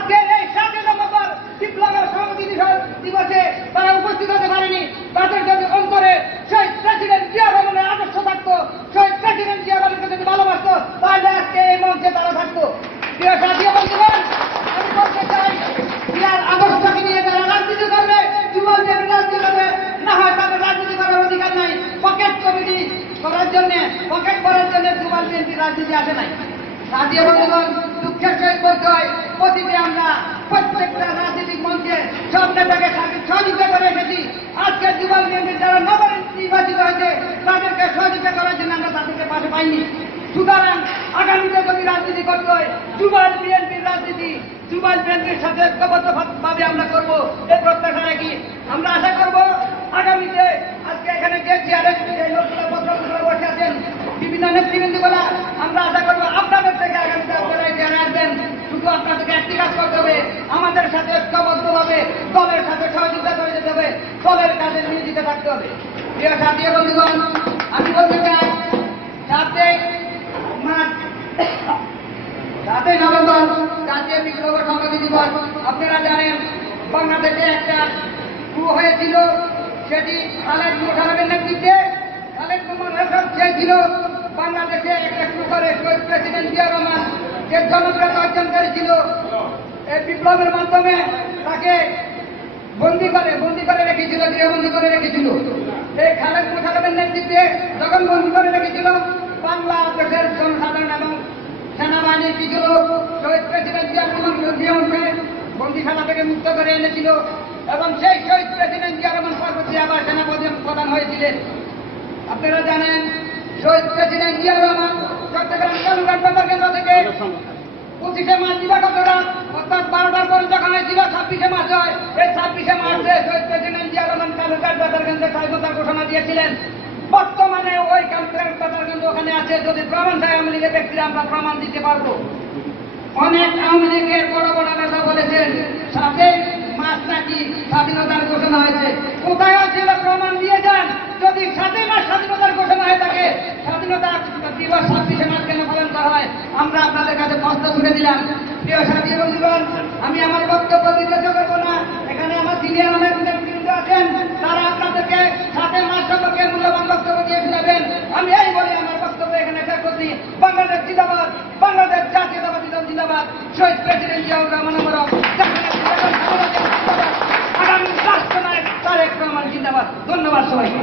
এই 7 নভেম্বর বিপ্লবের সমাধি দিবসে তারা উপস্থিত হতে পারেনি। তাদের যদি অন্তরে শহীদ প্রেসিডেন্ট জিয়া রহমানের আদর্শ থাকতো, শহীদ প্রেসিডেন্ট জিয়া রহমানকে যদি ভালোবাসতো, তাহলে আজকে এই মঞ্চে তারা থাকতো। প্রিয় সাথী বন্ধুগণ, আমি বলতে চাই, জিয়ার আদর্শকে নিয়ে যারা রাজনীতি করবে, যুবকদের রাজনীতি করবে, না হয় তাদের রাজনীতি করার অধিকার নাই। পকেট কমিটি করার জন্য, পকেট করার জন্য যুবক বিএনপির রাজনীতি আসে নাই। সাথী বন্ধুগণ, দুঃখের সহিত বলতে হয়, অতীতে আমরা প্রত্যেকটা রাজনৈতিক মঞ্চে সব নেতাকে সহযোগিতা করে এসেছি। আজকে যুবক বিএনপির যারা নবনির্বাচিত হয়েছে তাদেরকে সহযোগিতা করার জন্য আমরা তাদেরকে পাশে পাইনি। সুতরাং আগামীতে যদি রাজনীতি করতে হয়, যুবক বিএনপির রাজনীতি যুবক বিএনপির সাথে ঐক্যবদ্ধভাবে আমরা করব, এই প্রত্যাশা রাখি। আমরা আশা করব আগামীতে, আজকে এখানে যে চেয়ারে লোকগুলো পত্রগুলো বসে আছেন, বিভিন্ন নেতৃবৃন্দগুলা, আমরা আশা করবো আপনাদের থেকে আগামীতে আপনারা চেয়ারে আসবেন। শুধু আপনাদেরকে একটি কাজ করতে হবে, আমাদের সাথে ঐক্যবদ্ধভাবে দলের সাথে সহযোগিতা করে যেতে হবে, দলের কাজে নিয়োজিত থাকতে হবে। প্রিয় সাথী বন্ধুগণ, আমি বলতে চাই, 7 নভেম্বর জাতীয় বিপ্লব সংহতি দিবস। আপনারা জানেন, বাংলাদেশে একটা ক্রু হয়েছিল, সেটি খালেদ মোশাররফের নেতৃত্বে। খালেদ মোশাররফ চেয়েছিল বাংলাদেশে একটা ক্রু করে শহীদ প্রেসিডেন্ট জিয়া রহমান, যে জনপ্রিয়তা অর্জন করেছিল এই বিপ্লবের মাধ্যমে, তাকে বন্দী করে রেখেছিল, গৃহবন্দী করে রেখেছিল। এই খালেদ মোশাররফের নেতৃত্বে যখন বন্দী করে রেখেছিল, বাংলাদেশের জনসাধারণ এবং সেনাবাহিনীর কিছু লোক শহীদ প্রেসিডেন্ট জিয়া রহমানকে বন্দিখানা থেকে মুক্ত করে এনেছিল এবং সেই শহীদ প্রেসিডেন্ট জিয়া রহমান পরবর্তী আবার সেনাপতি প্রধান হয়েছিলেন। আপনারা জানেন, শহীদ প্রেসিডেন্ট জিয়া রহমান চট্টগ্রাম কালুঘাট বেতার কেন্দ্র থেকে 25শে মার্চ দিবাগত রাত অর্থাৎ 12টার পর যখন হয়েছিল 26শে মার্চ হয়, এই 26শে মার্চে শহীদ প্রেসিডেন্ট জিয়া রহমান কালুঘাট বেতার কেন্দ্রে স্বাধীনতার ঘোষণা দিয়েছিলেন। বর্তমানে ওই কালুঘাট বেতার কেন্দ্র ওখানে আছে, যদি প্রমাণ চাই আওয়ামী লীগের ব্যক্তিরা আমরা প্রমাণ দিতে পারবো। অনেক আওয়ামী লীগের বড় বড় নেতা বলেছেন 7 মার্চ নাকি স্বাধীনতার ঘোষণা হয়েছে। কোথায় আছে প্রমাণ দিয়ে যান। যদি 7 মার্চ স্বাধীনতার ঘোষণা হয়ে থাকে, স্বাধীনতা দিবস 26শে মার্চ কেন পালন করা হয়, আমরা আপনাদের কাছে প্রশ্ন তুলে দিলাম। প্রিয় সাথী বন্ধুগণ, আমি আমার বক্তব্য দিতে করবো না। এখানে আমার সিনিয়র নেতৃবৃন্দ আছেন, তারা আপনাদেরকে 7 মার্চ সম্পর্কে মূল্যবান বক্তব্য দিয়ে শোনাবেন। আমি এই বলে আমার বক্তব্য এখানে শেষ করছি। বাংলাদেশ জিন্দাবাদ, বাংলাদেশ জাতীয়তাবাদী দল জিন্দাবাদ, শহীদ প্রেসিডেন্ট জিয়াউর রহমান অমর, আগামী রাষ্ট্রনায়ক তারেক রহমান জিন্দাবাদ। ধন্যবাদ সবাইকে।